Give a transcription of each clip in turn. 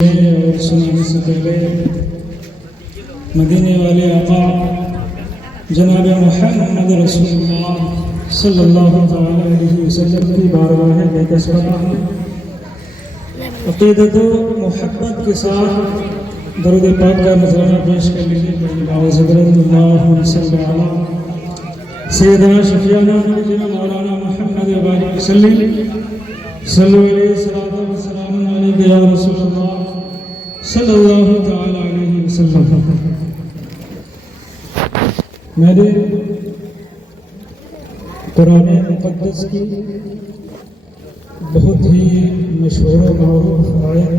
اور سنانے سے پہلے مدینے والے آقا جناب محمد رسول اللہ صلی اللہ علیہ وسلم کی بارگاہ بے کسبہ عقیدت و محبت کے ساتھ درود پاک کا نذرانہ پیش کر لیجیے۔ آواز بلند اللہم صلی علی سیدنا شفیعنا نبینا مولانا محمد وآلہ وسلم صلو علیہ الصلوۃ والسلام علیک یا رسول اللہ صلی اللہ تعالی علیہ وسلم۔ میں نے قرآن مقدس کی بہت ہی مشہور و معروف آیت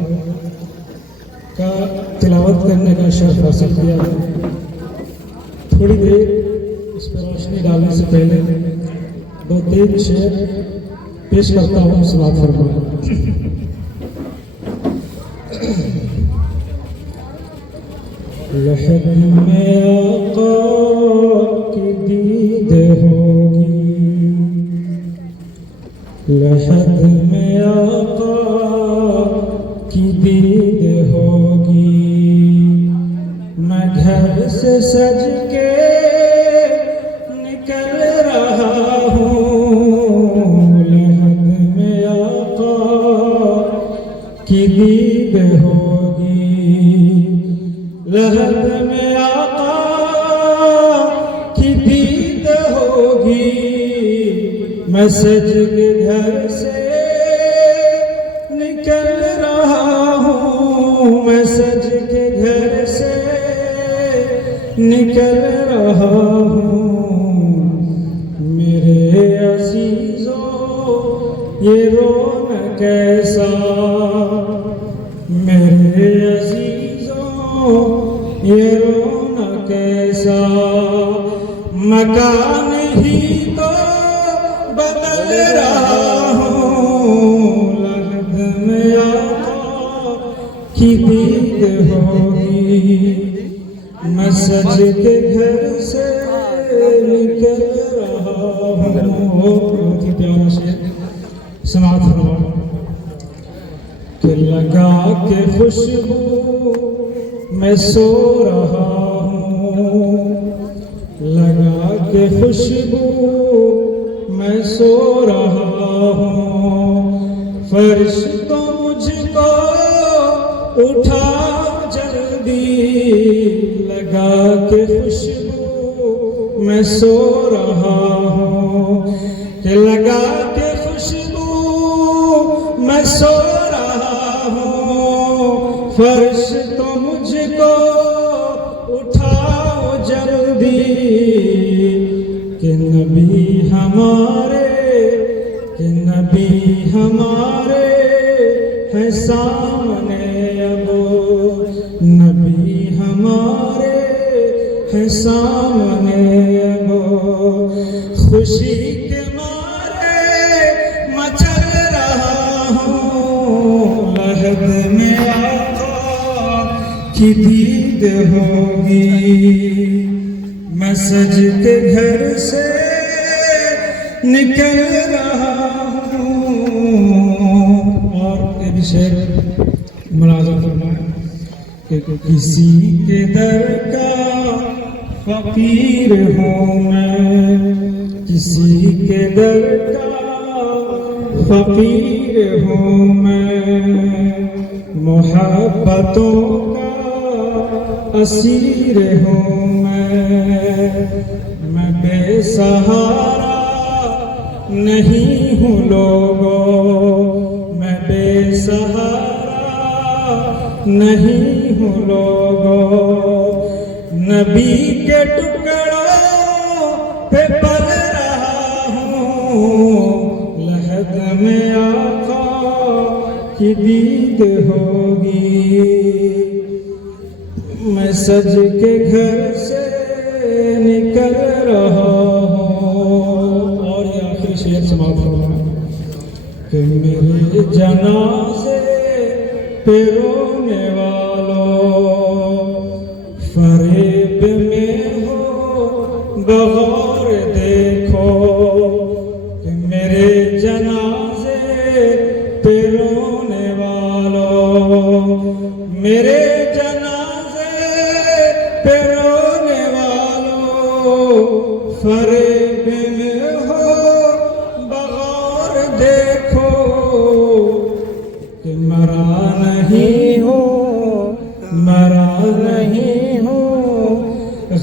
کا تلاوت کرنے کا شرف حاصل کیا ہے۔ تھوڑی دیر اس پر روشنی ڈالنے سے پہلے دو تین شعر پیش کرتا ہوں، سماعت فرمائیں۔ لحد میں آقا کی دید ہوگی، لحد میں آقا کی دید ہوگی، میں گھر سے سج کے نکل رہا ہوں، لحد میں آقا کی دید ہوگی، لحد میں آقا کی دید ہوگی، میں سج کے گھر سے نکل رہا ہوں، میں سج کے گھر سے نکل رہا ہوں، میرے عزیزوں یہ رونا کیسا، میرے عزیزوں یہ رونا کیسا، مکان ہی تو بدل رہا ہوں، لحد میں آقا کی دید ہوگی، میں سج کے گھر سے نکل رہا ہوں۔ بہت ہی پیارا شعر، سماعت فرمائیں۔ کہ لگا کے خوشبو میں سو رہا ہوں، لگا کے خوشبو میں سو رہا ہوں، فرشتوں مجھ کو اٹھا جلدی، لگا کے خوشبو میں سو رہا ہوں، کہ لگا کے خوشبو میں سو رہا ہوں، فرشتوں مجھ کو اٹھاؤ جلدی، کہ نبی ہمارے، کہ نبی ہمارے ہیں سامنے اب، نبی ہمارے ہیں سامنے اب، خوشی کے مارے مچل رہا ہوں، لحد میں آقا کی دید ہوگی، میں سج کے گھر سے نکل رہا ہوں۔ اور یہ بھی شعر ملاحظہ فرمائیں کہ کسی کے در کا فقیر ہوں میں، کسی کے در کا فقیر ہوں میں، محبتوں کا اسیر ہوں میں بے سہارا نہیں ہوں لوگوں، میں بے سہارا نہیں ہوں لوگوں، نبی کے ٹکڑوں پہ پل رہا ہوں، لحد میں آقا کی دید ہوگی، میں سج کے گھر سے نکل رہا ہوں۔ اور یہ آخری شعر سماعت فرمائیں کہ میرے جنازے پہ رونے والوں، فریب میں ہو بغور دیکھو، کہ میرے جنازے پہ رونے والوں، میرے جنازے پہ رونے والوں فریب میں ہو بغور دیکھو کہ مرا نہیں ہو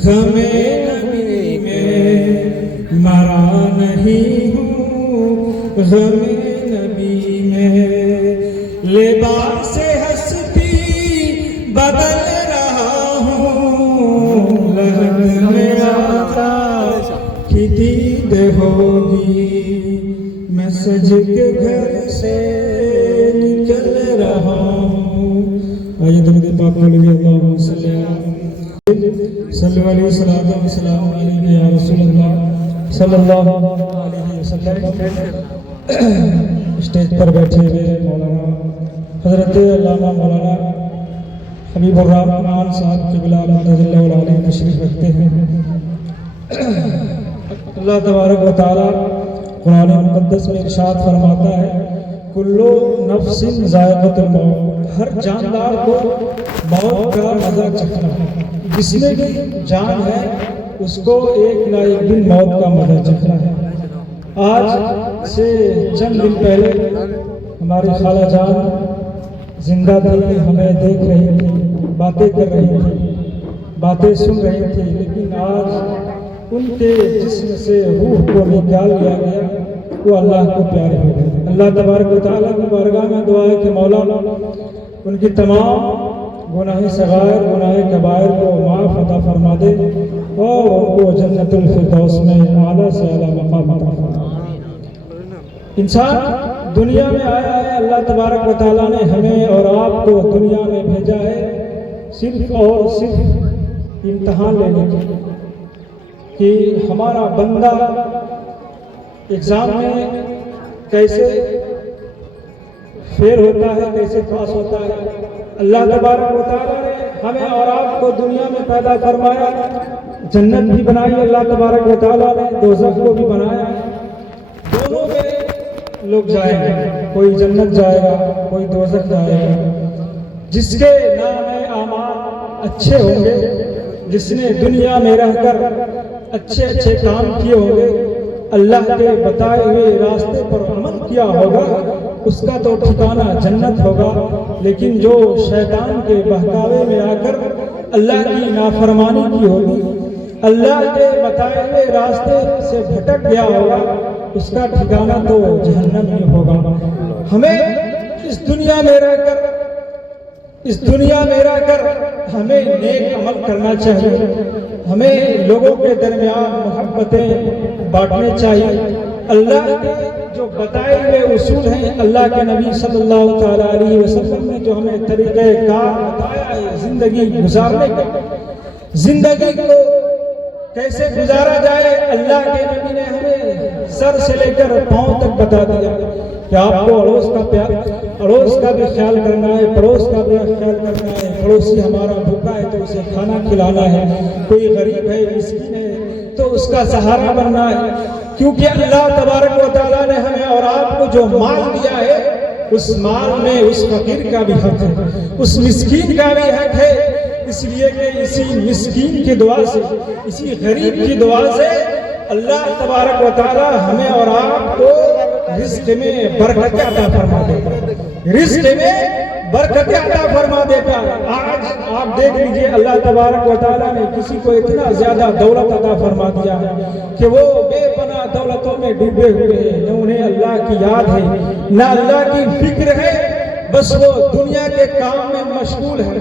غم نبی میں مرا نہیں ہوں غم نبی میں لباس ہستی بدل رہا ہوں لہد میں آقا کی دید ہوگی میں سج کے گھر سے نکل رہا ہوں آئیے درود پاک بولیے اللہم صلی علیہ وسلم یا رسول اللہ صلی اللہ علیہ وسلم۔ اسٹیج پر بیٹھے ہوئے مولانا حضرت علامہ مولانا حبیب الرحمان صاحب قبلہ اللہ علیہ تشریف رکھتے ہیں۔ اللہ تبارک و تعالی قرآن مقدس میں ارشاد فرماتا ہے کلو نفس ذائقۃ الموت، ہر جاندار کو موت کا مزہ چکھنا ہے، جس میں بھی جان ہے اس کو ایک نہ ایک دن موت کا مزہ چکھنا ہے۔ آج سے چند دن پہلے ہماری خالہ جان زندہ تھی، ہمیں دیکھ رہی تھی، باتیں کر رہی تھی، باتیں سن رہی تھی، لیکن آج ان کے جسم سے روح کو نکال لیا گیا، وہ اللہ کو پیارے ہو گئے۔ اللہ تبارک و تعالیٰ کی بارگاہ میں دعا ہے کہ مولا ان کی تمام گناہ صغائر گناہ کبائر کو معاف عطا فرما دے اور ان کو جنت الفردوس میں اعلیٰ سے اعلیٰ مقام عطا فرما دے۔ انسان دنیا میں آیا ہے، اللہ تبارک و تعالیٰ نے ہمیں اور آپ کو دنیا میں بھیجا ہے صرف اور صرف امتحان لینے کے لیے کہ ہمارا بندہ ایگزام میں کیسے فیل ہوتا ہے، کیسے پاس ہوتا ہے۔ اللہ تبارک و تعالیٰ نے ہمیں اور آپ کو دنیا میں پیدا فرمایا، جنت بھی بنائی اللہ تبارک و تعالیٰ نے، دوزخ کو بھی بنایا، دونوں میں لوگ جائیں گے، کوئی جنت جائے گا، کوئی دوزخ جائے گا۔ جس کے نام اعمال اچھے ہوں گے، جس نے دنیا میں رہ کر اچھے اچھے کام کیے ہوں گے، اللہ کے بتائے ہوئے راستے پر عمل کیا ہوگا، اس کا تو ٹھکانہ جنت ہوگا۔ لیکن جو شیطان کے بہکاوے میں آ کر اللہ کی نافرمانی کی ہوگی، اللہ کے بتائے ہوئے راستے سے بھٹک گیا ہوگا، اس کا ٹھکانہ تو جہنم ہی ہوگا۔ ہمیں اس دنیا میں رہ کر ہمیں نیک عمل کرنا چاہیے، ہمیں لوگوں کے درمیان محبتیں بانٹنے چاہیے۔ اللہ کے جو بتائے ہوئے اصول ہیں، اللہ کے نبی صلی اللہ تعالیٰ علیہ وسلم نے جو ہمیں طریقہ کار بتایا ہے زندگی گزارنے کا، زندگی کو کیسے گزارا جائے، اللہ کے نبی نے ہمیں سر سے لے کر پاؤں تک بتا دیا کہ آپ کو اڑوس کا بھی خیال کرنا ہے، پڑوس کا بھی خیال کرنا ہے۔ پڑوسی ہمارا بھوکا ہے تو اسے کھانا کھلانا ہے، کوئی غریب ہے، مسکین ہے تو اس کا سہارا بننا ہے، کیونکہ اللہ تبارک و تعالیٰ نے ہمیں اور آپ کو جو مال دیا ہے، اس مال میں اس فقیر کا بھی حق ہے، اس مسکین کا بھی حق ہے۔ اس لیے کہ اسی مسکین کی دعا سے، اسی غریب کی دعا سے اللہ تبارک و تعالیٰ ہمیں اور آپ کو رزق میں برکت عطا فرما دیتا ہے، رزق میں برکت عطا فرما دیتا ہے۔ آج آپ دیکھ لیجئے اللہ تبارک و تعالیٰ نے کسی کو اتنا زیادہ دولت عطا فرما دیا ہے کہ وہ بے پناہ دولتوں میں ڈوبے ہوئے ہیں، نہ انہیں اللہ کی یاد ہے، نہ اللہ کی فکر ہے، بس وہ دنیا کے کام میں مشغول ہے۔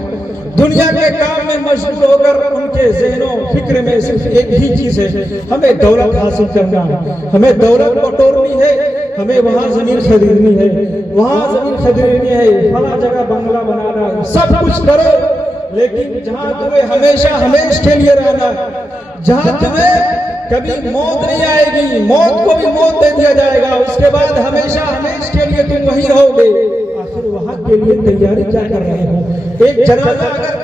دنیا کے کام میں مشغول ہو کر ان کے ذہن و فکر میں صرف ایک ہی چیز ہے، ہمیں دولت حاصل کرنا ہے، ہمیں دولت بٹورنی ہے، ہمیں وہاں زمین خریدنی ہے، وہاں زمین خریدنی ہے، فلاں جگہ بنگلہ بنانا ہے، سب کچھ کرو، لیکن جہاں تمہیں ہمیشہ کے لیے رہنا ہے، جہاں تمہیں کبھی موت نہیں آئے گی، موت کو بھی موت دے دیا جائے گا، اس کے بعد ہمیشہ کے لیے تم وہیں رہو گے، آخر وہاں کے لیے تیاری کیا کر رہے ہو؟ ایک جنازہ اگر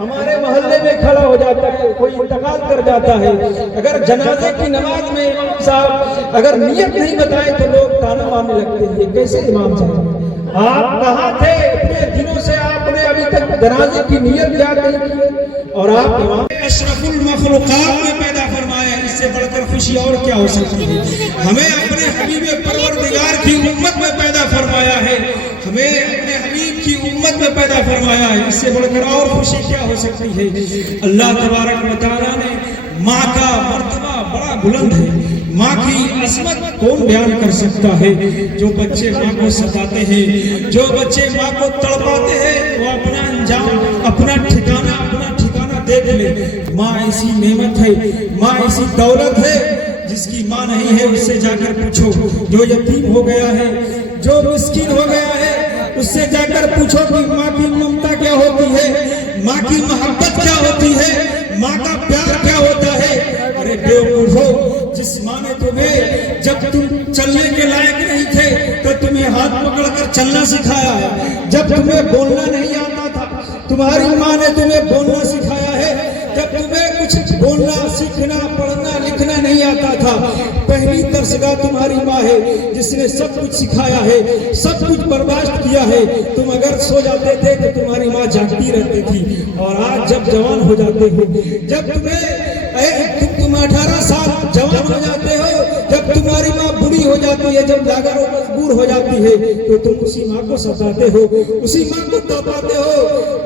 ہمارے محلے میں کھڑا ہو جاتا ہے، کوئی انتقال کر جاتا ہے، اگر جنازے کی نماز میں امام صاحب اگر نیت نہیں بتائے تو لوگ تانا مارنے لگتے ہیں، یہ کیسے امام صاحب؟ آپ کہاں تھے اتنے دنوں سے؟ آپ نے ابھی تک جنازے کی نیت کیا نہیں کی اور آپ امام اشرف المخلوقات میں پیدا فرمایا ہے، اس سے بڑھ کر خوشی اور کیا ہو سکتی ہے؟ ہمیں اپنے حبیب پروردگار کی امت میں پیدا فرمایا ہے، ہمیں اپنے حبیب کی امت میں پیدا فرمایا ہے، اس سے بڑھ کر اور خوشی کیا ہو سکتی ہے؟ اللہ تبارک و تعالیٰ نے ماں کا مرتبہ بڑا بلند ہے، ماں کی عظمت کون بیان کر سکتا ہے؟ جو بچے ماں کو ستاتے ہیں، جو بچے ماں کو تڑپاتے ہیں، وہ اپنا انجام، اپنا ٹھکانہ دیکھ لے۔ ماں ایسی نعمت ہے، ماں ایسی دولت ہے، جس کی ماں نہیں ہے اس سے جا کر پوچھو، جو یتیم ہو گیا ہے، جو مسکین ہو گیا ہے، اس سے جا کر پوچھو کہ ماں کی ممتا کیا ہوتی ہے، ماں کی محبت کیا ہوتی ہے، ماں کا پیار کیا ہوتا ہے۔ ارے بیوقوفو، جس ماں نے تمہیں جب تم چلنے کے لائق نہیں تھے تو تمہیں ہاتھ پکڑ کر چلنا سکھایا ہے، جب تمہیں بولنا نہیں آتا تھا تمہاری ماں نے تمہیں بولنا سکھایا ہے، جب تمہیں کچھ بولنا سیکھنا پڑھنا لکھنا نہیں آتا تھا، پہلی درسگاہ تمہاری ماں ہے جس نے سب کچھ سکھایا ہے، سب کچھ برداشت کیا ہے۔ تم اگر سو جاتے تھے تو تمہاری ماں جاگتی رہتی تھی، اور آج جب جوان ہو جاتے ہو، جب تم 18 سال جوان ہو جاتے ہو، جب تمہاری ماں بوڑھی ہو جاتی ہے، جب لاغر و مجبور ہو جاتی ہے، تو تم اسی ماں کو ستاتے ہو، اسی ماں کو تڑپاتے ہو۔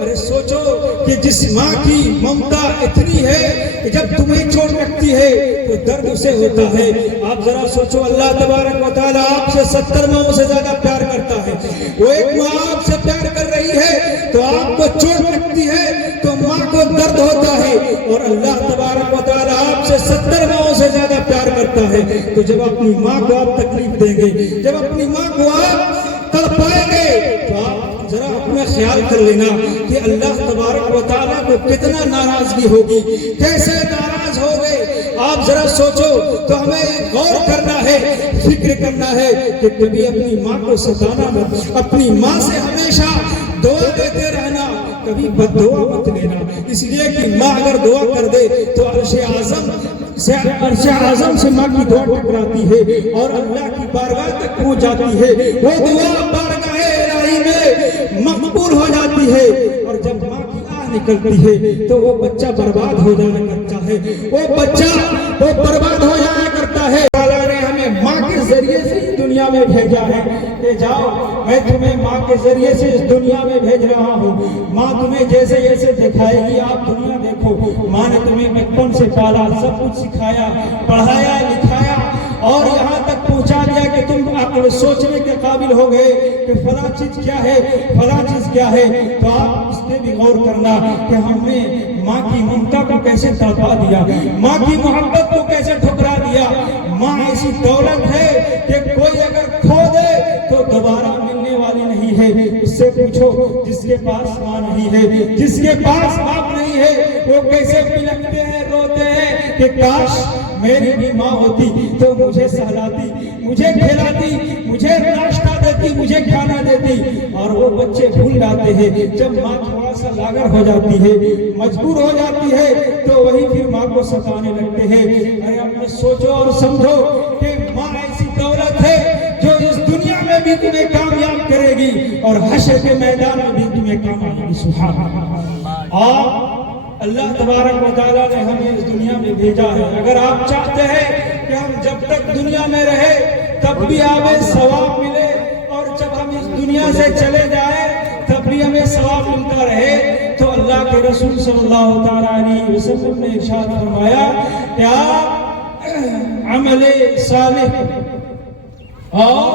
ارے سوچو کہ جس ماں کی ممتا اتنی ہے کہ جب تمہیں چھوڑ رکھتی ہے تو درد اسے ہوتا ہے۔ آپ ذرا سوچو، اللہ تبارک و تعالیٰ آپ سے 70 ماؤں سے زیادہ پیار کرتا ہے، وہ ایک ماں آپ سے پیار کر رہی ہے تو آپ کو چھوڑ رکھتی ہے تو ماں کو درد ہوتا ہے، اور اللہ تبارک و تعالیٰ آپ سے 70 ماؤں سے زیادہ پیار کرتا ہے، تو جب اپنی ماں کو آپ تکلیف دیں گے، جب اپنی ماں کو آپ تڑپائیں گے، تو آپ ذرا اپنا خیال کر لینا کہ اللہ تبارک و تعالیٰ کو کتنا ناراضگی ہوگی، کیسے ناراض ہو گئے۔ آپ ذرا سوچو تو ہمیں غور کرنا ہے، فکر کرنا ہے کہ کبھی اپنی ماں کو ستانا مت، اپنی ماں سے ہمیشہ دعا دیتے رہنا، کبھی بد دعا مت لینا، اس لیے کہ ماں اگر دعا کر دے تو عرش اعظم سے ماں کی دعا ٹکراتی ہے اور اللہ کی بارگاہ تک پہنچ جاتی ہے، وہ دعا بارگاہ الہی میں مقبول ہو جاتی ہے، اور جب ماں کی آہ نکلتی ہے تو وہ بچہ برباد ہو جایا کرتا ہے، وہ برباد ہو جایا کرتا ہے۔ اللہ نے ہمیں ماں کے ذریعے سے اس دنیا میں بھیجا ہے کہ جاؤ، میں تمہیں ماں کے ذریعے سے اس دنیا میں بھیج رہا ہوں، ماں تمہیں جیسے جیسے دکھائے گی آپ دنیا دیکھو۔ ماں نے تمہیں بچپن سے پالا، سب کچھ سکھایا، پڑھایا لکھایا، اور یہاں تک پہنچا دیا کہ تم عقل سوچنے کے قابل ہو گئے کہ فلاں چیز کیا ہے، فلاں چیز کیا ہے۔ تو آپ اس پہ بھی غور کرنا کہ ہم نے ماں کی ممتا کو کیسے تڑپا دیا، ماں کی محبت کو کیسے ٹھکرا دیا۔ ماں ایسی دولت ہے کہ کوئی اگر کھو دے تو دوبارہ ملنے والی نہیں ہے، اس سے پوچھو جس کے پاس ماں نہیں ہے، جس کے پاس باپ نہیں ہے، وہ کیسے بلکتے ہیں، روتے ہیں کہ کاش میری بھی ماں ہوتی تو مجھے سہلاتی، مجھے کھلاتی، مجھے ناشتہ دیتی، مجھے کھانا دیتی۔ اور وہ بچے بھول جاتے ہیں جب ماں تھوڑا سا لاغر ہو جاتی ہے، مجبور ہو جاتی ہے، تو وہی پھر ماں کو ستانے لگتے ہیں۔ ارے اپنے سوچو اور سمجھو کہ ماں ایسی دولت ہے جو اس دنیا میں بھی تمہیں کامیاب کرے گی اور حشر کے میدان میں بھی تمہیں کام آئے گی۔ سبحان اللہ۔ اور اللہ تبارک و تعالیٰ نے ہمیں اس دنیا میں بھیجا ہے، اگر آپ چاہتے ہیں کہ ہم جب تک دنیا میں رہے تب بھی ہمیں ثواب ملے، اور جب ہم اس دنیا سے چلے جائیں تب بھی ہمیں ثواب ملتا رہے، تو اللہ کے رسول صلی اللہ تعالیٰ علیہ وسلم نے ارشاد فرمایا کہ آپ عمل صالح اور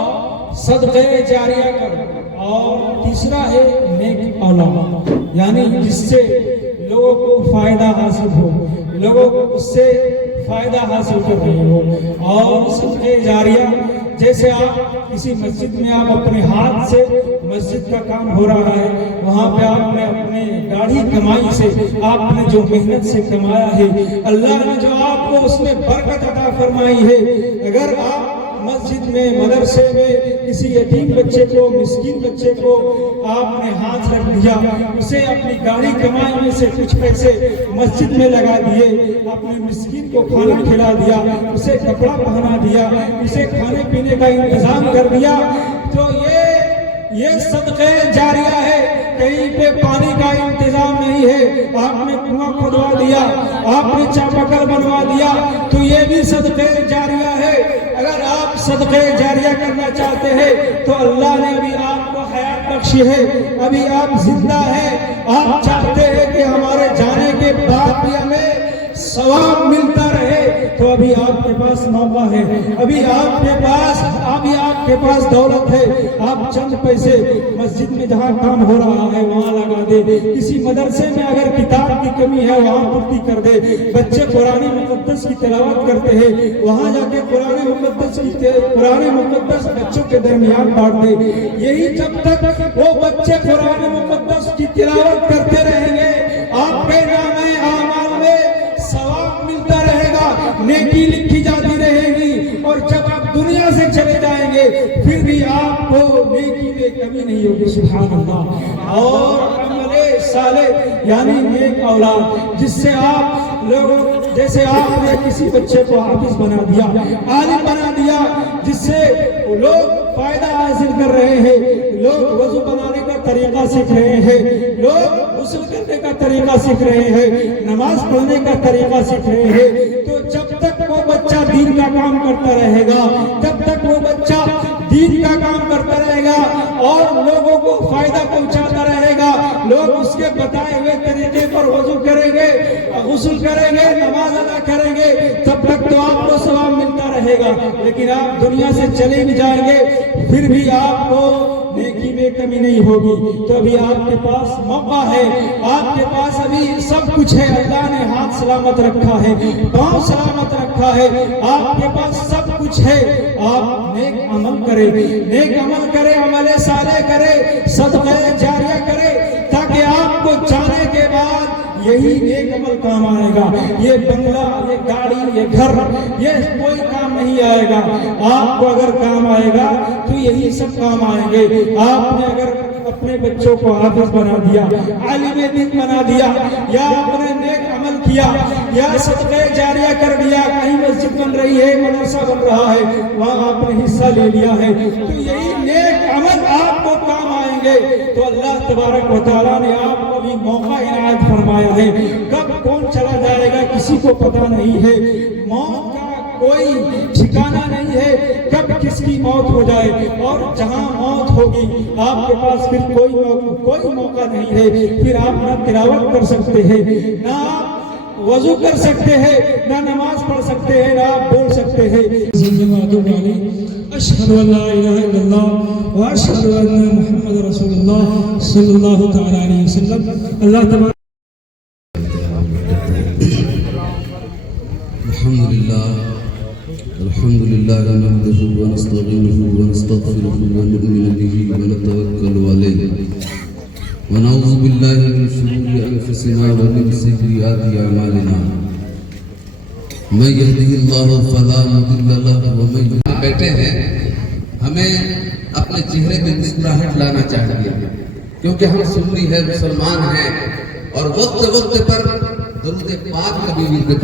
صدقہ جاریہ کرو، اور تیسرا ہے نیک اولاد، یعنی جس سے لوگوں کو فائدہ حاصل ہو، لوگوں کو اس سے فائدہ حاصل کر رہے ہو۔ اور صدقہ جاریہ جیسے آپ کسی مسجد میں آپ اپنے ہاتھ سے مسجد کا کام ہو رہا ہے، وہاں پہ آپ نے اپنے داڑھی کمائی سے، آپ نے جو محنت سے کمایا ہے، اللہ نے جو آپ کو اس میں برکت عطا فرمائی ہے، اگر آپ مسجد میں مدرسے میں کسی یتیم بچے کو، مسکین بچے کو آپ نے ہاتھ رکھ دیا، اسے اپنی گاڑی کمائی میں سے کچھ پیسے مسجد میں لگا دیے، اپنے مسکین کو کھانا کھلا دیا، اسے کپڑا پہنا دیا، اسے کھانے پینے کا انتظام کر دیا، تو یہ صدقے جاریہ ہے. کہیں پہ پانی کا انتظام نہیں ہے، آپ نے کنواں کھدوا دیا، آپ نے چاپکل بنوا دیا، تو یہ بھی صدقے جاریہ ہے. اگر آپ صدقے جاریہ کرنا چاہتے ہیں تو اللہ نے ابھی آپ کو حیات بخشی ہے، ابھی آپ زندہ ہیں. آپ چاہتے ہیں کہ ہمارے جانے کے بعد بھی ہمیں ثواب ملتا رہے، تو ابھی آپ کے پاس موقع ہے، ابھی آپ کے پاس دولت ہے. آپ چند پیسے مسجد میں جہاں کام ہو رہا ہے وہاں لگا دے، کسی مدرسے میں اگر کتاب کی کمی ہے وہاں پورتی کر دے، بچے قرآن مقدس کی تلاوت کرتے ہیں وہاں جا کے قرآن مقدس بچوں کے درمیان بانٹ دے. یہی جب تک وہ بچے قرآن مقدس کی تلاوت کرتے رہیں گے، آپ کے نام اعمال میں ثواب ملتا رہے گا، نیکی لکھی جاتی رہے گی. اور جب آپ دنیا سے چلے جائیں گے پھر بھی آپ کو نیکی میں کمی نہیں ہوگی. سبحان اللہ. اور عمل صالح یعنی نیک اولاد، جس سے آپ لوگوں، جیسے آپ نے کسی بچے کو حافظ بنا دیا، عالم بنا دیا، جس سے لوگ فائدہ حاصل کر رہے ہیں، لوگ وضو بنانے کا طریقہ سیکھ رہے ہیں، لوگ غسل کرنے کا طریقہ سیکھ رہے ہیں، نماز پڑھنے کا طریقہ سیکھ رہے ہیں. تو جب تک وہ بچہ دین کا کام کرتا رہے گا، جب تک وہ بچہ دین کا کام کرتا رہے گا اور لوگوں کو فائدہ پہنچاتا رہے گا، لوگ اس کے بتائے ہوئے طریقے پر وضو کریں گے، غسل کریں گے، نماز ادا کریں گے، تب تک تو آپ کو ثواب ملتا رہے گا. لیکن آپ دنیا سے چلے بھی جائیں گے پھر بھی آپ کو نیکی میں کمی نہیں ہوگی. تو ابھی آپ کے پاس موقع ہے، آپ کے پاس ابھی سب کچھ ہے. اللہ نے ہاتھ سلامت رکھا ہے، پاؤں سلامت رکھا ہے، آپ کے پاس سب کچھ ہے. آپ نیک عمل کریں، نیک عمل کریں، عمل صالح کریں، صدقہ جاریہ کریں، تاکہ آپ کو جانے کے بعد یہی نیک عمل کام آئے گا. یہ بنگلہ، یہ گاڑی، یہ گھر، یہ کوئی کام نہیں آئے گا. آپ کو اگر کام آئے گا تو یہی سب کام آئیں گے. آپ نے اگر اپنے بچوں کو حافظ بنا دیا، عالم دین بنا دیا، یا آپ نے نیک عمل کیا، یا صدقہ جاریہ کر دیا، کہیں مسجد بن رہی ہے، مدرسہ بن رہا ہے، وہاں آپ نے حصہ لے لیا ہے، تو یہی نیک عمل آپ کو کام آئیں گے. تو اللہ تبارک و تعالیٰ نے آپ کو بھی موقع عنایت فرمایا ہے. کب کون چلا جائے گا کسی کو پتہ نہیں ہے، موت کا کوئی ٹھکانہ نہیں ہے، کب کس کی موت ہو جائے. اور جہاں موت ہوگی آپ کے پاس پھر کوئی موقع نہیں ہے. پھر آپ نہ تلاوت کر سکتے ہیں، نہ وضو کر سکتے ہیں، نہ نماز پڑھ سکتے ہیں، نہ آپ بول سکتے ہیں. اشہد ان لا الہ الا اللہ واشہد ان محمد رسول اللہ صلی اللہ تعالی علیہ وسلم. اللہ تبارک الحمد لله نحمده ونستعينه ونستغفره ونؤمن به ونتوكل عليه ونعوذ بالله من شرور انفسنا ومن سيئات اعمالنا من يهده الله فلا مضل له ومن يضلل. بیٹھے ہیں، ہمیں اپنے چہرے پہ مسکراہٹ لانا چاہیے، کیونکہ ہم سنی ہیں، مسلمان ہیں، اور وقت وقت پر درود پاک کبھی بھی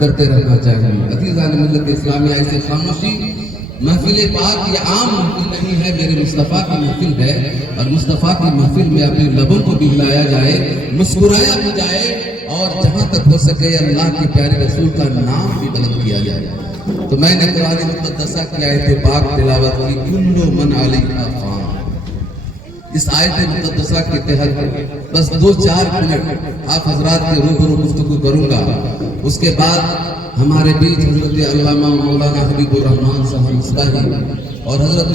کرتے رہنا چاہیے. عزیزان ملت اسلامیہ، ایسے خاموشی محفل پاک یہ عام محفل نہیں ہے، میرے مصطفیٰ کی محفل ہے، اور مصطفیٰ کی محفل میں اپنے لبوں کو بھی ہلایا جائے، مسکرایا بھی جائے، اور جہاں تک ہو سکے اللہ کے پیارے رسول کا نام بھی بلند کیا جائے. تو میں نے قرآن مقدسہ کی آیت پاک تلاوت کی، کل من علیہا فان. اس آیت مقدسہ کے تحت بس 2-4 منٹ آپ حضرات کے روبرو گفتگو کروں گا. اس کے بعد ہمارے بیچ حضرت علامہ مولانا حبیب الرحمان صاحب مصباحی اور حضرت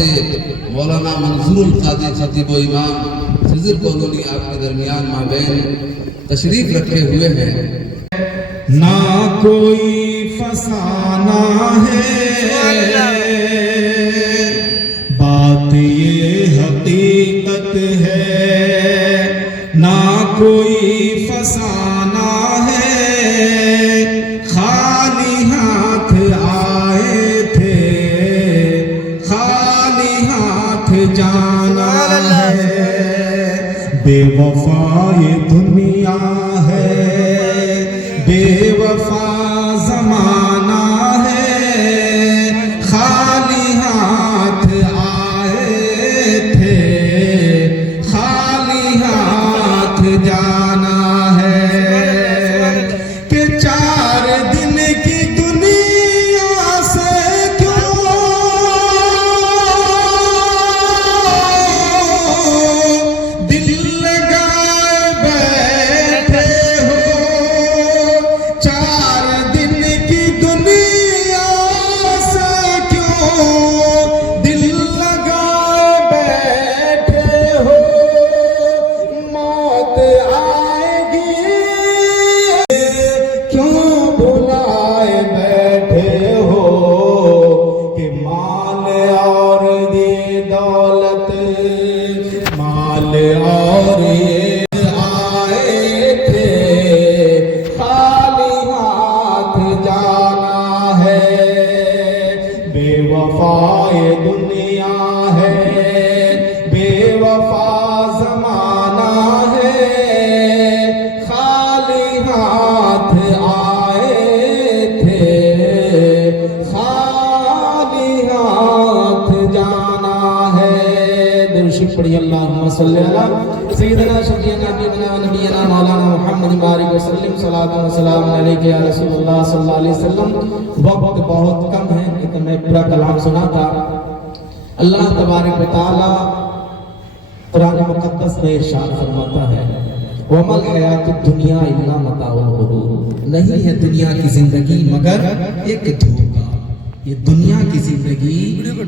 مولانا منظور القادری خطیب و امام خضر کالونی آپ کے درمیان مابین تشریف رکھے ہوئے ہیں. نہ کوئی فسانہ ہے، بات یہ حقیقت ہے، نہ کوئی فسانہ ہے، خالی ہاتھ آئے تھے، خالی ہاتھ جانا ہے. بے وفا یہ دنیا ہے، بے وفا زمانہ ہے، خالی ہاتھ آئے تھے، آئے تھے خالی ہاتھ جانا ہے. درشد پڑھی اللہم صلی علی سیدنا شفیعنا حبیبنا و نبینا مولانا محمد بارک وسلم. صلاۃ و سلام علیک یا رسول اللہ صلی اللہ علیہ وسلم. وقت بہت کم ہے لیکن میں پورا کلام سنا تھا. اللہ تبارک و تعالی قرآن مقدس میں ارشاد فرماتا ہے وَمَا الْحَيَاةُ الدُّنْيَا إِلَّا مَتَاعُ الْغُرُورِ. نہیں ہے دنیا کی زندگی مگر ایک دھوکہ. یہ دنیا کی زندگی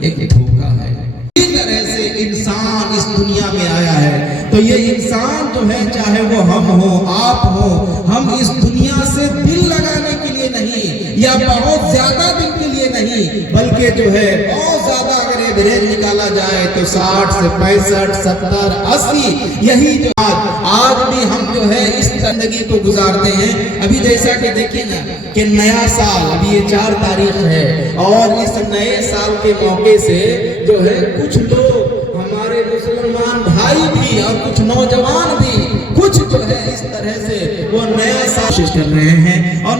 ایک دھوکہ ہے. اسی طرح سے انسان اس دنیا میں آیا ہے تو یہ انسان جو ہے چاہے وہ ہم ہو آپ ہو, ہم اس دنیا سے دل لگانے کے لیے نہیں یا بہت زیادہ دن کے لیے نہیں بلکہ جو ہے بہت زیادہ اگر ایوریج نکالا جائے تو 60 سے 65 70 80 یہی جو آج بھی ہم جو ہے اس زندگی کو گزارتے ہیں. ابھی جیسا کہ دیکھیں نا کہ نیا سال ابھی یہ 4 تاریخ ہے اور اس نئے سال کے موقع سے جو ہے کچھ لوگ ہمارے مسلمان بھائی بھی اور کچھ نوجوان بھی کچھ جو ہے اس طرح سے وہ نیا سال کوشش کر رہے ہیں. اور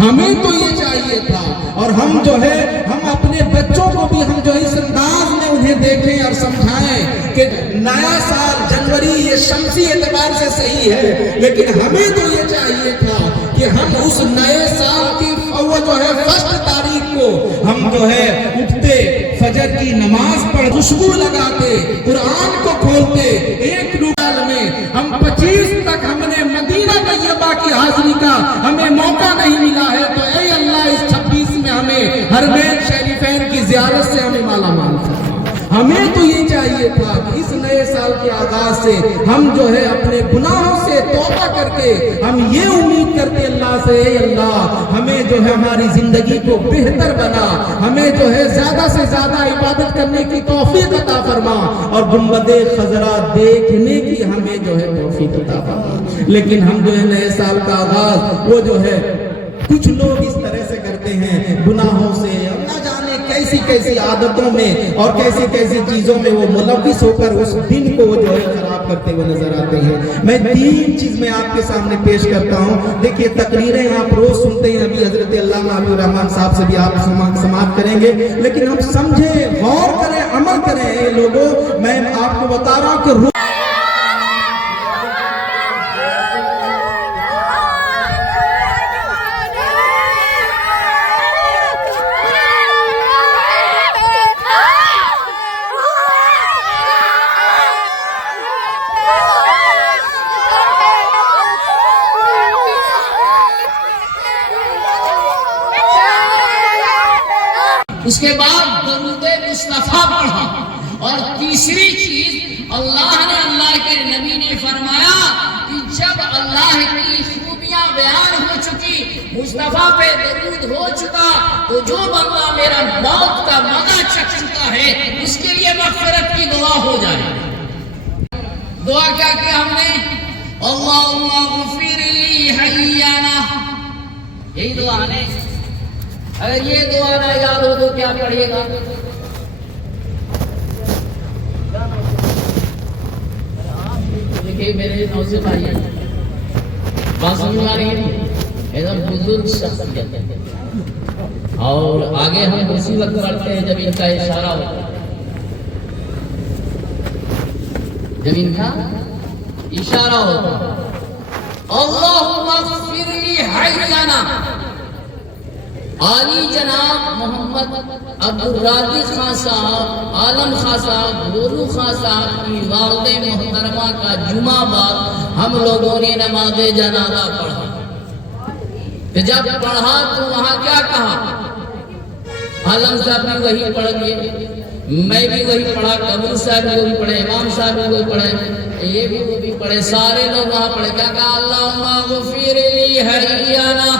ہمیں تو یہ چاہیے تھا اور ہم جو ہے ہم اپنے بچوں کو بھی ہم جو اس انداز میں انہیں دیکھیں اور سمجھائیں کہ نیا سال جنوری یہ شمسی اعتبار سے صحیح ہے لیکن ہمیں تو یہ چاہیے تھا کہ ہم اس نئے سال کی وہ جو ہے 1 تاریخ کو ہم جو ہے اٹھتے فجر کی نماز پڑھ خوشبو لگاتے قرآن کو کھولتے. ایک روز میں ہم 25 تک ہم نے مدینہ طیبہ کی حاضری کا ہمیں موقع نہیں ملا ہے تو اے اللہ اس 26 میں ہمیں حرمین شریفین کی زیارت سے ہمیں مالا مال فرما. ہمیں تو یہ چاہیے تھا کہ اس نئے سال کے آغاز سے ہم جو ہے اپنے گناہوں سے توبہ کر کے ہم یہ امید کرتے اللہ سے اے اللہ ہمیں جو ہے ہماری زندگی کو بہتر بنا, ہمیں جو ہے زیادہ سے زیادہ عبادت کرنے کی توفیق عطا فرما اور گنبد خضرا دیکھنے کی ہمیں جو ہے توفیق عطا فرما. لیکن ہم جو ہے نئے سال کا آغاز وہ جو ہے کچھ لوگ اس طرح سے کرتے ہیں گناہوں سے اور نہ جانے کیسی کیسی عادتوں میں اور کیسی کیسی چیزوں میں وہ ملوث ہو کر اس دن کو وہ جو ہے خراب کرتے ہوئے نظر آتے ہیں. میں 3 چیز میں آپ کے سامنے پیش کرتا ہوں. دیکھیے تقریریں آپ روز سنتے ہیں, ابھی حضرت علامہ حبیب الرحمن صاحب سے بھی آپ سماعت کریں گے لیکن ہم سمجھیں غور کریں عمل کریں. اے لوگوں میں آپ کو بتا رہا ہوں کہ اس کے بعد درود مصطفیٰ پڑھا. اور تیسری چیز اللہ کے نبی نے فرمایا کہ جب اللہ کی خوبیاں بیان ہو چکی مصطفیٰ پہ درود ہو چکا تو جو بندہ میرا موت کا مزہ چکھ چکا ہے اس کے لیے مغفرت کی دعا ہو جائے. دعا کیا کہ ہم نے اللہم اغفر لی حیانا, یہی دعا ہے. اگر یہ دعا نہ یاد ہو تو کیا پڑھیے گا؟ دیکھیے میرے نوزے بھائی بات سمجھ آ رہی ہے, ایک بزرگ شخصیت ہے اور آگے ہم اسی وقت پڑھتے ہیں جب ان کا اشارہ ہوتا ہے, جب ان کا اشارہ ہوتا ہے. اللہم اغفر لی حیانا. عالی جناب محمد عبدالرازق خان صاحب, عالم خان صاحب, گورو خان صاحب کی والد محترمہ کا جمعہ بعد ہم لوگوں نے نماز جنازہ پڑھا. تو جب پڑھا تو وہاں کیا کہا؟ عالم صاحب بھی وہی پڑھ لیے, میں بھی وہی پڑھا, قبول صاحب بھی وہی پڑھے, امام صاحب بھی وہی پڑھے, یہ بھی وہ بھی پڑھے, سارے لوگ وہاں پڑھے. کیا کہا؟ اللہم اغفر لی حیانا,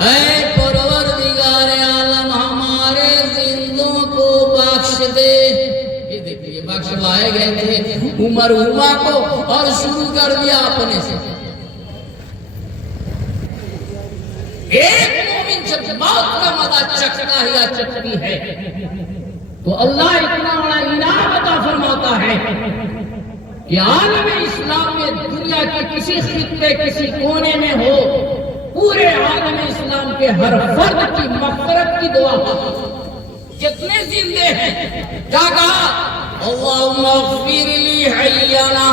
اے پروردگار عالم ہمارے زندوں کو بخش دے. یہ دیکھیے بخشوائے گئے تھے عمر ہوا کو اور شروع کر دیا اپنے سے. ایک مومن جب موت کا مزہ چکھتا ہے یا چکھتی ہے تو اللہ اتنا بڑا انعام عطا فرماتا ہے کہ عالم اسلام میں دنیا کے کسی خطے کسی کونے میں ہو عالم اسلام کے ہر فرد کی مغفرت کی دعا جتنے زندے ہیں کیا کہا اللہم اغفر لی حینا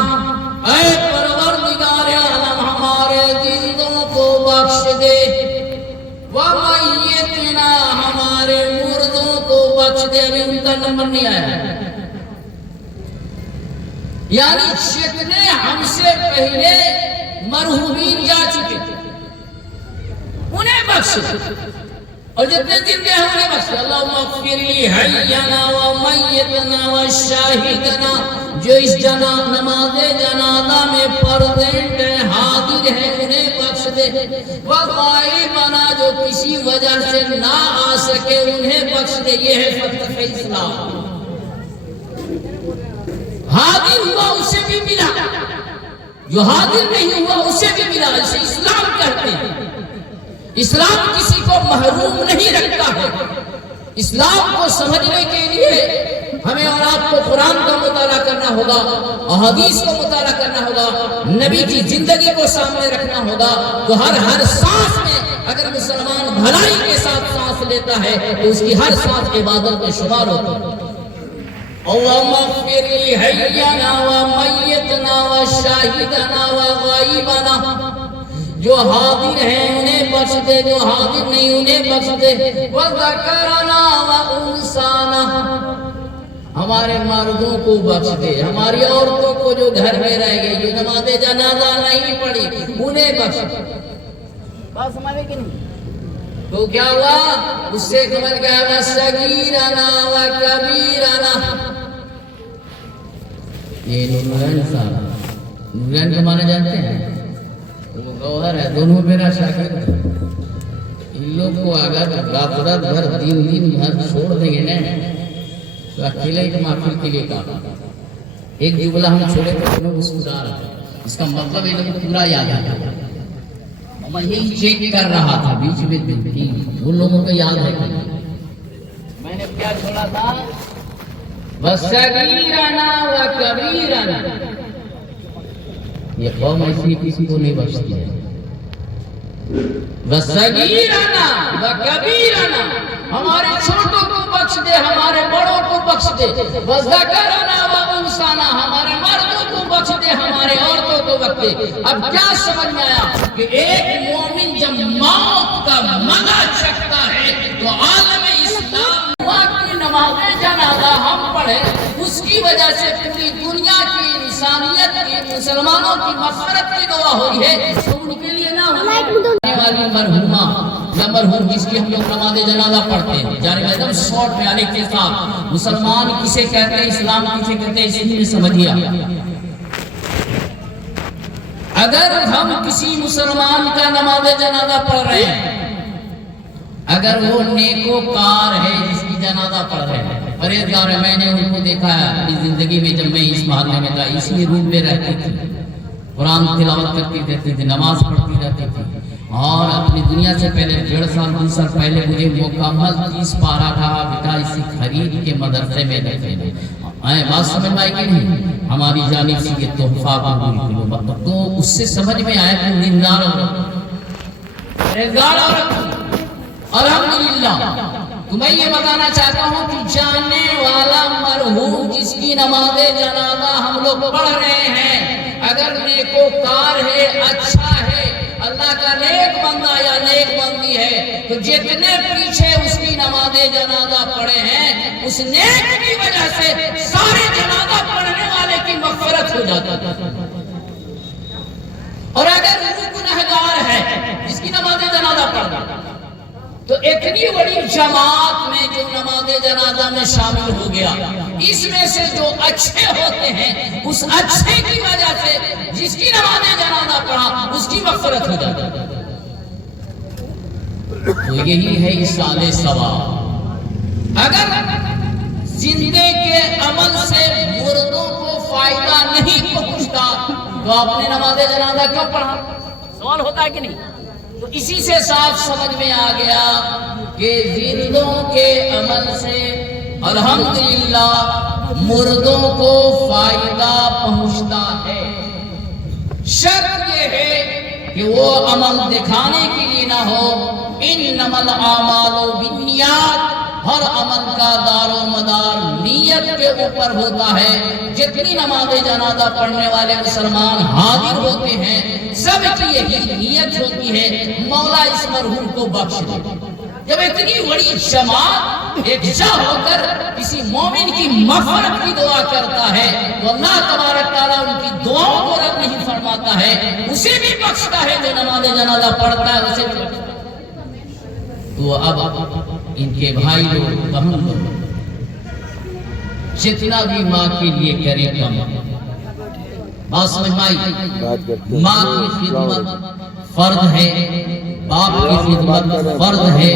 اے پروردگار عالم ہمارے زندوں کو بخش دے ومیتنا ہمارے مردوں کو بخش دے ابھی ان کا نمبر نہیں آیا یعنی جتنے ہم سے پہلے مرحومین جا چکے انہیں بخش اور جتنے زندے ہیں انہیں بخش اللہم اغفر لی حینا و میتنا و شاہدنا جو اس نماز جنازہ میں پرزینٹ ہیں حاضر ہیں انہیں بخش دے و غائبنا جو کسی وجہ سے نہ آ سکے انہیں بخش دے یہ ہے فتح اسلام حاضر ہوا اسے بھی ملا جو حاضر نہیں ہوا اسے بھی ملا اسے اسلام کہتے ہیں اسلام کسی کو محروم نہیں رکھتا ہے اسلام کو سمجھنے کے لیے ہمیں اور آپ کو قرآن کا مطالعہ کرنا ہوگا احادیث کو مطالعہ کرنا ہوگا نبی کی زندگی کو سامنے رکھنا ہوگا تو ہر سانس میں اگر مسلمان بھلائی کے ساتھ سانس لیتا ہے تو اس کی ہر سانس عبادت میں شمار ہوتا ہے اللہم اغفر لی حینا و میتنا و شاہدنا و غائبنا جو حاضر ہیں انہیں بخش دے جو حاضر نہیں انہیں بخش دے وذکرنا و انسانا ہمارے مردوں کو بخش دے ہماری عورتوں کو جو گھر میں رہ گئی جو نماز جنازہ نہیں پڑھی انہیں بخش دے بات سمجھے کہ نہیں تو کیا ہوا اس سے کمل گیا وصغیرنا و کبیرنا یہ نورین صاحب نورین کو مانا جانتے ہیں وہ گوہر ہے دونوں میرا شاگرد ہے ان لوگ کو اگر رات بھر دن بھر چھوڑ دیں گے نا تو اکیلے ایک محفل کے لیے کہا ایک جملہ ہم چھوڑے تو انہوں مسکرا رہا اس کا مطلب یہ لوگ پورا یاد آ گیا میں یہی چیک کر رہا تھا بیچ میں ان لوگوں کو یاد ہے میں نے کیا چھوڑا تھا وصغیرنا و کبیرنا یہ قوم ایسی کسی کو نہیں بخشتی ہے وصغیرنا و کبیرنا ہمارے چھوٹوں کو بخش دے ہمارے بڑوں کو بخش دے وذکرنا و انسانا ہمارے مردوں کو بخش دے ہمارے عورتوں کو بخش دے اب کیا سمجھ میں آیا کہ ایک مومن جب موت کا مزہ چکھتا ہے تو عالم اسلام کی نماز جنازہ ہم پڑھے اس کی وجہ سے پوری دنیا کی انسانیت کی مسلمانوں کی مغفرت کی دعا ہوئی ہے تو ان کے لیے نہ ہونے والی مرحومہ یا مرحوم جس کی ہم لوگ نماز جنازہ پڑھتے ہیں جانے میں ایک شارٹ میں علیہ کے ساتھ مسلمان کسے کہتے ہیں اسلام کسے کہتے ہیں اسی میں سمجھیا اگر ہم کسی مسلمان کا نماز جنازہ پڑھ رہے ہیں اگر وہ نیکوکار ہے جس کی جنازہ پڑھ رہے ہیں پرہیزگار ہے میں نے ان کو دیکھا ہے اپنی زندگی میں جب میں اس محلے میں تھا اسی روم میں رہتی تھی قرآن تلاوت کرتی رہتی تھی نماز پڑھتی رہتی تھی اور اپنی دنیا سے پہلے 1.5 سال 2 سال پہلے مجھے مکمل 30 پارا تھا بیٹا اسی خرید کے مدرسے میں رکھے بات سمجھ میں آئی کہ نہیں ہماری جانب سے یہ تحفہ تو اس سے سمجھ میں آیا کہ دیندار عورت الحمدللہ تو میں یہ بتانا چاہتا ہوں کہ جانے والا مرحوم جس کی نماز جنازہ ہم لوگ پڑھ رہے ہیں اگر نیکوکار ہے اچھا ہے اللہ کا نیک بندہ یا نیک بندی ہے تو جتنے پیچھے اس کی نماز جنازہ پڑھے ہیں اس نیک کی وجہ سے سارے جنازہ پڑھنے والے کی مغفرت ہو جاتا ہے اور اگر وہ گنہگار ہے جس کی نماز جنازہ پڑھنا تو اتنی بڑی جماعت میں جو نماز جنازہ میں شامل ہو گیا اس میں سے جو اچھے ہوتے ہیں اس اچھے کی وجہ سے جس کی نماز جنازہ پڑھا اس کی مغفرت ہو جاتی ہے تو یہی ہے ایصال ثواب اگر زندے کے عمل سے مردوں کو فائدہ نہیں پہنچتا تو آپ نے نماز جنازہ کیوں پڑھا سوال ہوتا ہے کہ نہیں تو اسی سے صاف سمجھ میں آ گیا کہ زندوں کے عمل سے الحمدللہ مردوں کو فائدہ پہنچتا ہے شرط یہ ہے کہ وہ عمل دکھانے کے لیے نہ ہو. انمل اعمال بالنیات، ہر عمل کا دار و مدار نیت کے اوپر ہوتا ہے. جتنی نماز جنازہ پڑھنے والے مسلمان حاضر ہوتے ہیں سب کی یہی نیت ہوتی ہے مولا اس مرحوم کو بخش دے. جب اتنی بڑی جماعت ایک جا ہو کر کسی مومن کی مغفرت کی دعا کرتا ہے تو اللہ تبارک تعالیٰ ان کی دعاؤں کو رد نہیں فرماتا ہے، اسے بھی بخشتا ہے جو نماز جنازہ پڑھتا ہے اسے بھی بخشتا ہے. تو اب ان کے بھائی لوگ بہن لوگ جتنا بھی ماں کے لیے کرے کم. بات سمجھ میں آئی؟ ماں کی خدمت فرض ہے، باپ کی خدمت فرض ہے.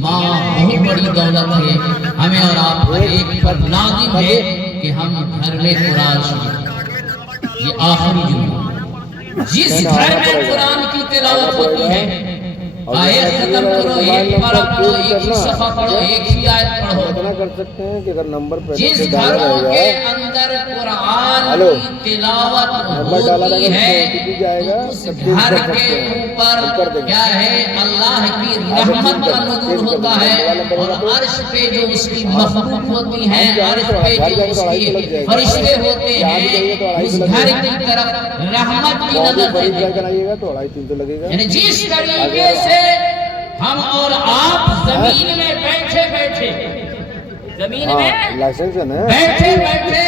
ماں بہت بڑی دولت ہے، ہمیں اور آپ ہر ایک پر لازم ہے کہ ہم گھر میں قرآن شریف، یہ آخری جملہ، جس گھر میں قرآن کی تلاوت ہوتی ہے آیت ختم کرو، ایک پارہ پڑھو، ایک ہی صفحہ پڑھو، ایک ہی آیت پڑھو. اتنا کر سکتے ہیں کہ اگر نمبر پہ جس گھروں کے اندر قرآن کی تلاوت ہوتی ہے تو اس گھر کے اوپر کیا ہے اللہ کی رحمت کا نزول ہوتا ہے. اور عرش پہ جو اس کی مخلوق ہوتی ہیں، عرش پہ جو اس کی فرشتے ہوتے ہیں، اس گھر کی طرف رحمت کی نظر دیتے ہیں. تو 2.5-3 لگے گا. یعنی جس طریقے سے ہم اور آپ زمین میں بیٹھے بیٹھے زمین میں لائسنس ہے نا، بیٹھے بیٹھے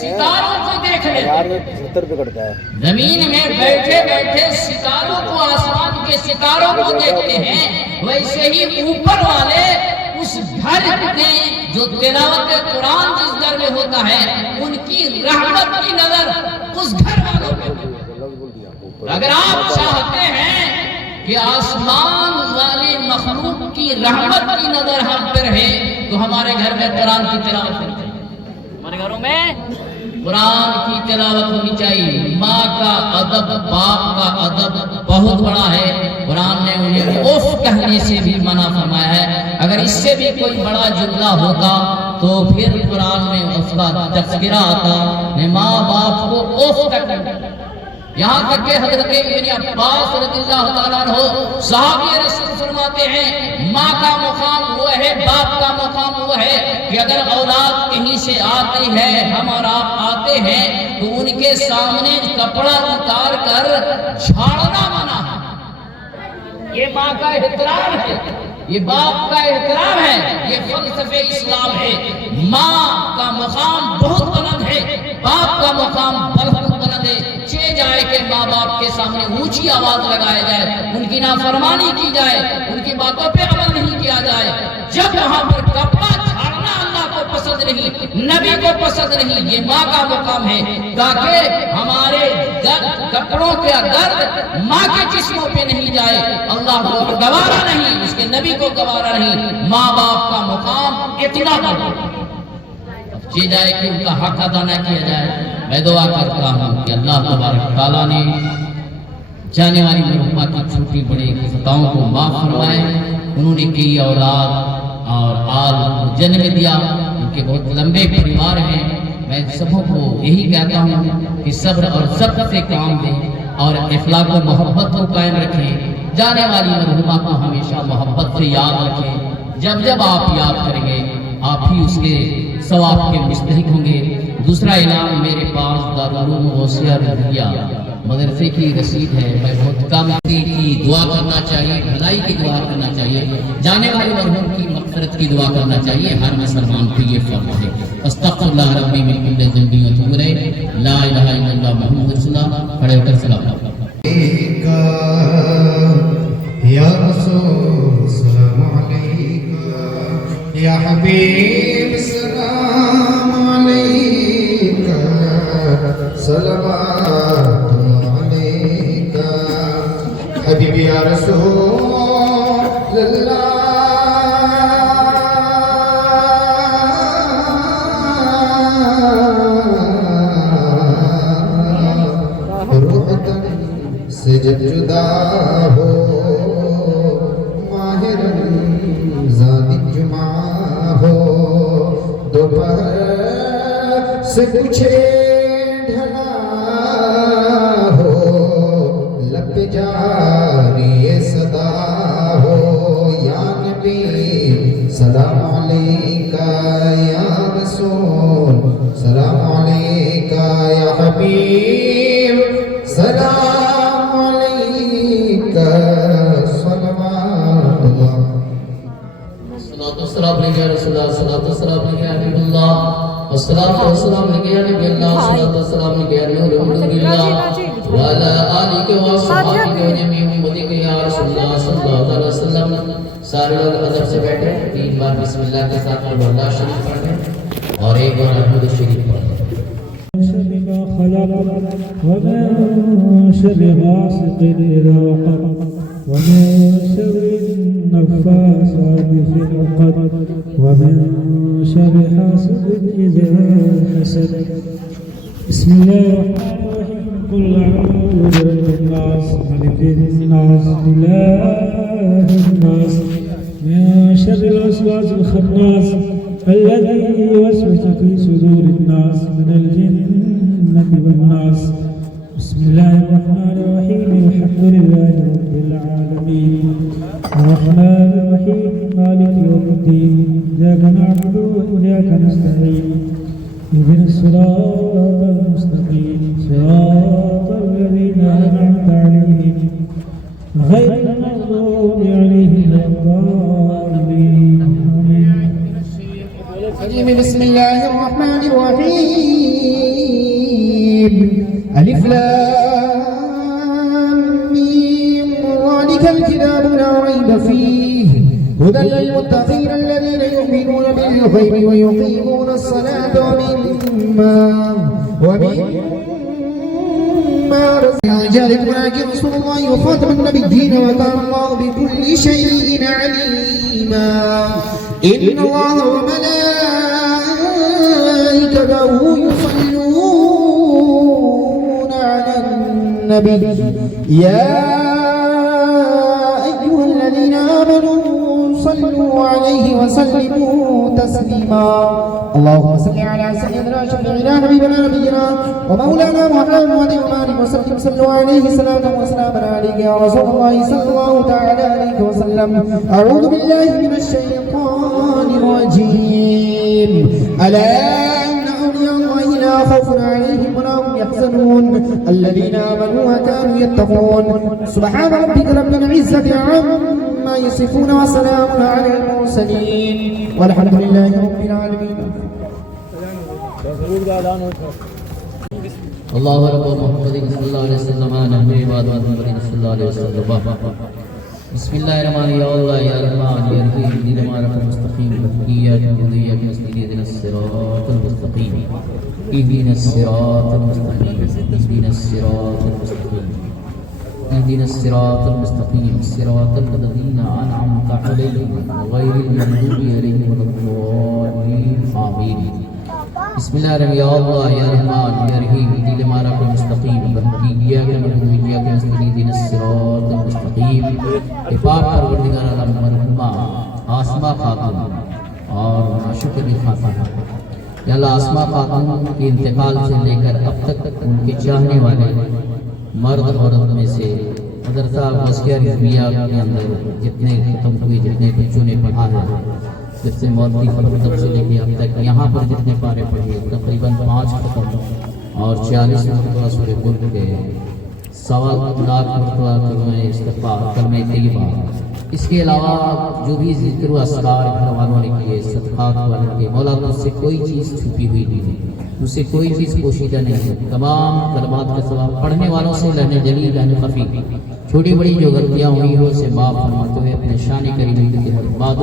ستاروں کو دیکھ لیتے ہیں. 70 روپے کٹتا ہے. زمین میں بیٹھے بیٹھے ستاروں کو، آسمان کے ستاروں کو دیکھتے ہیں، ویسے ہی اوپر والے اس گھر میں جو تلاوت قرآن جس گھر میں ہوتا ہے ان کی رحمت کی نظر اس گھر والوں پہ. اگر آپ چاہتے ہیں کہ آسمان والی مخلوق کی رحمت کی نظر ہم پر ہے تو ہمارے گھر میں قرآن کی تلاوت ہونی چاہیے. ہمارے گھروں میں قرآن کی تلاوت ہونی چاہیے. ماں کا ادب، باپ کا ادب بہت بڑا ہے. قرآن نے انہیں اوف کہنے سے بھی منع فرمایا ہے. اگر اس سے بھی کوئی بڑا جملہ ہوتا تو پھر قرآن میں اس کا تذکرہ آتا. ماں باپ کو اوف تک، یہاں تک کہ حضرت ابن عباس رضی اللہ تعالیٰ عنہ صحابی رسول فرماتے ہیں ماں کا مقام وہ ہے، باپ کا مقام وہ ہے کہ اگر اولاد کہیں سے آتی ہے، ہم اور آپ آتے ہیں تو ان کے سامنے کپڑا اتار کر جھاڑنا منع ہے. یہ ماں کا احترام ہے، یہ باپ کا احترام ہے، یہ فلسفہ اسلام ہے. ماں کا مقام بہت بلند ہے، باپ کا مقام بہت بلند ہے. جائے کہ ماں باپ کے سامنے اونچی آواز لگایا جائے، ان کی نافرمانی کی جائے، ان کی باتوں پہ عمل نہیں کیا جائے. جب وہاں پر کپڑا جھاڑنا اللہ کو پسند نہیں، نبی کو پسند نہیں، یہ ماں کا مقام ہے. تاکہ ہمارے کپڑوں کا درد ماں کے جسموں پہ نہیں جائے، اللہ کو گوارا نہیں، اس کے نبی کو گوارا نہیں. ماں باپ کا مقام اتنا کی جائے کہ ان کا حق ادا نہ کیا جائے. میں دعا کرتا ہوں کہ اللہ تبارک تعالیٰ نے جانے والی مرحومہ کی چھوٹی بڑی خطاؤں کو معاف فرمائے. انہوں نے کئی اولاد اور آل کو جنم دیا، ان کے بہت لمبے پریوار ہیں. میں سبوں کو یہی کہتا ہوں کہ صبر اور ضبط سے کام دیں اور اخلاق و محبت کو قائم رکھیں. جانے والی مرحومہ کو ہمیشہ محبت سے یاد رکھیں. جب جب آپ یاد کریں گے آپ ہی اس کے ثواب کے مستحق ہوں گے. دوسرا اعلان میرے پاس دارالعلوم غوثیہ رضیہ مدرسے کی رسید ہے. میں بہت کم کی دعا کرنا چاہیے، بھلائی کی دعا کرنا چاہیے، جانے والے مرحوم کی مغفرت کی دعا کرنا چاہیے. ہر مسلمان کو یہ فرض ہے. استغفر اللہ ربی من کل ذنب واتوب الیہ، لا الہ الا اللہ محمد رسول اللہ. کھڑے ہو کر سلام یا رسول سلام علیکہ، یا حبیب سلام علیکہ، صلوات علیکہ، حبیب یا رسول اللہ. سے جب جدا ہو ماہ رمضان جمعہ ہو، دوپہر سے کچھ ڈھلا ہو، لب جاری صدا ہو یا نبی سلام علیکہ یا رسول سلام علیکہ یا حبیب سلام علیکہ صلوات اللہ الصلاۃ والسلام علیکہ یا رسول اللہ الصلاۃ والسلام علیکہ یا حبیب اللہ والصلاۃ والسلام علیکہ یا نبی اللہ الصلاۃ والسلام علیکہ یا نور اللہ وعلی آلہ وصحبہ وجميع امتہ یا رسول اللہ صلی اللہ علیہ وسلم. سارے لوگ ادب سے بیٹھے 3 بار بسم اللہ کے ساتھ اللہ شریف پڑھیں اور ایک بار الحمد شریف پڑھیں. شر ما خلق ومن شر غاسق إذا وقب ومن شر النفاثات في العقد ومن شر حاسد إذا حسد. بسم الله الرحمن الرحيم. قل أعوذ برب الناس ملك الناس إله الناس من شر الوسواس الخناس الذي يوسوس في صدور الناس من الجنة والناس. بسم الله الرحمن الرحيم. الحمد لله رب العالمين الرحمن الرحيم مالك يوم الدين إياك نعبد وإياك نستعين اهدنا الصراط المستقيم صراط الذين أنعمت عليهم غير المغضوب عليهم ولا الضالين. آمين. بسم الله الرحمن الرحيم ألف لام ميم ذلك الكتاب لا ريب فيه هدى للمتقين الذين يؤمنون بالغيب ويقيمون الصلاة ومما رزقناهم رسول الله وخاتم النبيين وكان الله بكل شيء عليما. إن الله وملائكته يصلون على النبي يا أيها الذين آمنوا صلوا عليه وسلموا تسليما. اللهم صل على سيدنا شفيعنا حبيبنا نبينا ومولانا محمد وآله وسلم. صلوا عليه صلاة وسلاما عليك يا رسول الله صلى الله تعالى عليه وسلم. أعوذ بالله من الشيطان الرجيم. ألا إن أولياء الله لا خوف عليهم ولا هم يحزنون الذين آمنوا وكانوا يتقون. سبحان ربك رب العزة عما يصفون وسلام على المرسلين والحمد لله رب العالمين. اللہ رب محمد صلی اللہ علیہ وسلم نحمد عباد محمد صلی اللہ علیہ وسلم. بسم اللہ الرحمن الرحیم. یا اللہ یا رحمان یا رحیم دین ہمارا مستقیم ایاک نعبد و ایاک نستعین اهدنا الصراط المستقیم اهدنا الصراط المستقیم اهدنا الصراط المستقیم اهدنا الصراط المستقیم صراط الذین انعمت علیہم غیر المغضوب علیہم ولا الضالین. آمین. بسم اللہ الرحمن یا اللہ یا رحمان یا رحیم دل ہمارا کو مستقیم ایاک نعبد و ایاک نستعین اهدنا الصراط المستقیم. پاک پروردگار عالم مرحومہ آسمہ خاتون اور معشوق علی خاتون. یا اللہ آسمہ خاتون کے انتقال سے لے کر اب تک ان کے چاہنے والے مرد عورت میں سے مدرسہ وسیع رضویہ کے اندر جتنے ختم ہوئے جتنے بچوں نے پڑھا ہے جب سے مولوی تب سے لے کے اب تک یہاں پر جتنے پارے پڑھے تقریباً 5 ختم اور 40 مرتبہ سورہ ملک کے 1.25 لاکھ مرتبہ کلمہ استغفار کلمہ طیبہ. اس کے علاوہ جو بھی ذکر و اسرار گھر والوں نے کیے صدقات والے کے مولا تجھ سے کوئی چیز چھپی ہوئی نہیں ہے تجھ سے کوئی چیز پوشیدہ نہیں ہے. تمام کلمات کا ثواب پڑھنے والوں سے لہنے جلی لہنے خفی چھوٹی بڑی جو غلطیاں ہوئی ہو اسے معاف فرماتے ہوئے اپنے شان کریمی کے بعد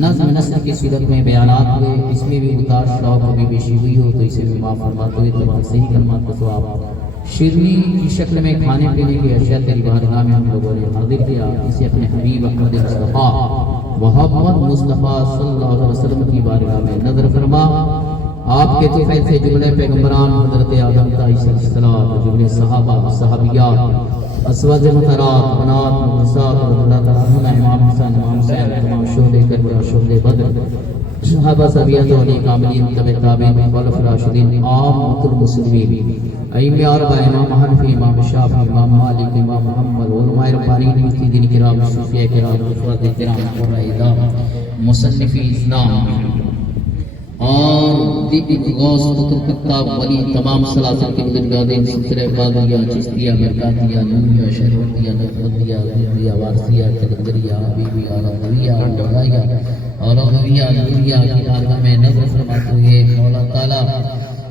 نظم نسل کی صورت میں بیانات ہوئے اس میں بھی اتار چڑھاؤ کبھی بیشی ہوئی ہو تو اسے بھی معاف فرماتے ہوئے تمام صحیح کلمات کا ثواب شیرنی کی شکل میں کھانے پینے کی اشیاء تیری بارگاہ میں ہم لوگوں نے حاضر کیا. اسے اپنے حبیب احمد مصطفیٰ محمد مصطفیٰ صلی اللہ علیہ وسلم کی بارگاہ میں نظر فرما. آپ کے طفیل سے جملے پیغمبران حضرت آدم علیہ السلام جملے صحابہ صحابیات ازواج مطہرات بنات مقدسات اور اللہ تعالیٰ امام حسن امام حسین تمام شہداء کربلا شہداء بدر صحابہ سبیت علی کاملین تبع تابعین خلفاء راشدین عامۃ المسلمین ائمہ اربعہ امام حنفی امام شافعی امام مالک امام محمد علماء ربانیین مجتہدین کرام صوفیاء کرام حفاظ کرام قرائدہ مصنفی اسلام اور دیپی غوث قطب کتاب ولی تمام سلاسل کے بزرگادین سلسلہ قادریہ چشتیہ مرکاتیہ نوریہ شہروردیہ نقبندیہ غیبیہ وارثیہ چقدریہ حبیبیہ رضویہ جوڑائیہ اور رضویہ نوریہ کی بارگاہ میں نظر فرماتے ہوئے مولا تعالیٰ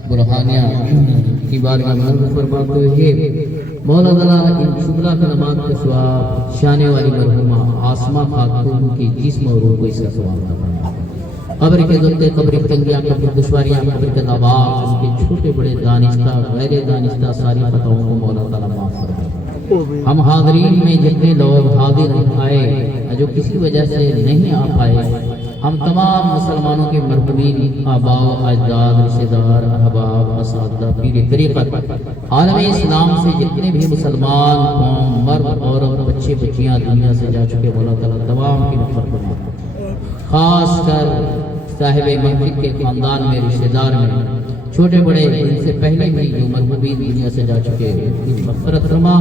برہانیہ کی بارگاہ میں نظر فرماتے ہوئے مولا تعالیٰ ان شکلہ کلمات کے سواب شانے والی مرحومہ عاصمہ خاتون کی جسم اور روح کو اس کا سواب کرنا قبر کے ضبط قبر تنگیاں قبر دشواریاں قبر کے دباؤ ان کے چھوٹے بڑے دانستہ غیر دانستہ ساری خطاؤں کو مولا تعالیٰ معاف فرمائے۔ ہم حاضرین میں جتنے لوگ حاضر آئے جو کسی وجہ سے نہیں آ پائے، ہم تمام مسلمانوں کے مرحومین آباء و اجداد رشتہ دار احباب اساتذہ پیر طریقت عالم اسلام سے جتنے بھی مسلمان قوم مرد عورت بچے بچیاں دنیا سے جا چکے مولا تعالیٰ تمام کی مغفرت فرمائے۔ خاص کر صاحب مسجد کے خاندان میں رشتہ دار میں چھوٹے بڑے ان سے پہلے بھی جو مرحومین دنیا سے جا چکے ان کی مغفرت فرما۔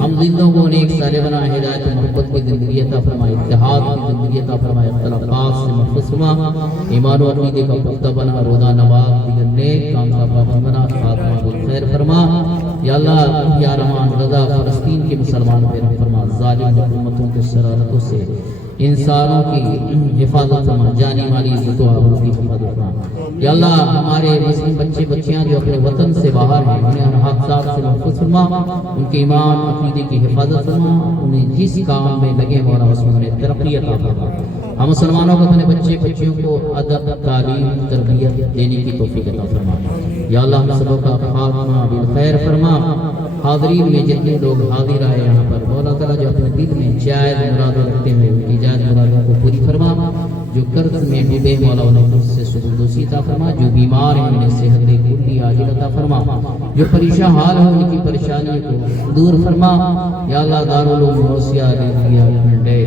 ہم زندوں کو نیک صالح بنا، ہدایت و محبت کی زندگی عطا فرما، اتحاد کی زندگی عطا فرما، اختلافات سے محفوظ فرما، ایمان و عقیدے کا پختہ بنا، روزہ نماز دیگر نیک کام کا پابند بنا، خاتمہ بالخیر فرما۔ یا اللہ یا رحمان رضا فلسطین کے مسلمان پہ رحم فرما، ظالم حکومتوں کے شرارتوں سے انسانوں کی حفاظت فرما، جانی مالی عزت و آبرو کی حفاظت فرما۔ یا اللہ ہمارے مسلم بچے بچیاں جو اپنے وطن سے باہر ہیں انہیں حادثات سے محفوظ فرما، ان کے ایمان عقیدے کی حفاظت فرما، انہیں جس کام میں لگے مولا اس میں انہیں ترقی عطا فرما۔ ہم مسلمانوں کو اپنے بچے بچیوں کو ادب تعلیم تربیت دینے کی توفیق عطا فرما۔ یا اللہ ہم سبوں کا خاتمہ بالخیر فرما۔ حاضرین میں جتنے لوگ حاضر آئے یہاں پر مولا تعالیٰ جو اپنے دل میں جائز مرادیں رکھتے ہیں ان کی جائز مرادوں کو پوری فرما، جو قرض میں ڈوبے مولا انہیں سے سبکدوسی عطا فرما، جو بیمار ہیں انہیں صحت کلی عاجل عطا فرما، جو پریشان حال ہیں ان کی پریشانی کو دور فرما۔ یا اللہ دارالعلوم غوثیہ علیہ کھنڈے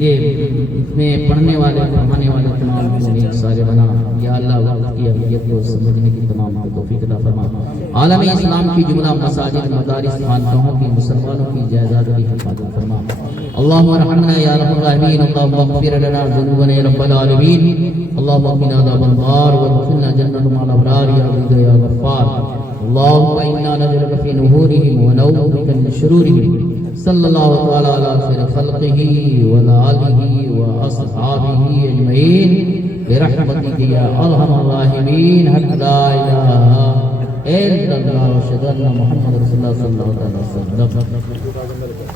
اس میں پڑھنے والے پڑھانے والے تمام کو نیک صالح بنا۔ یا اللہ وقت کی اہمیت کو سمجھنے کی تمام کو توفیق عطا فرما۔ عالم اسلام کی جملہ مساجد مدارس خانقاہوں کی مسلمانوں کی جائیداد کی حفاظت فرما۔ اللہم ارحمنا یا رحم الراحمین، اللہم اغفر لنا ذنوبنا یا رب العالمین، اللہم اقنا عذاب النار وادخلنا جنت مع الابرار یا عزیز یا غفار۔ اللہم انا نجعلک فی نحورہم ونعوذ بک من شرورہم۔ صلی اللہ تعالی علی خیر خلقہ وعلی آلہ واصحابہ اجمعین برحمتک یا ارحم الراحمین حق لا الہ الا اللہ واشہد ان محمد رسول اللہ صلی اللہ علیہ وسلم۔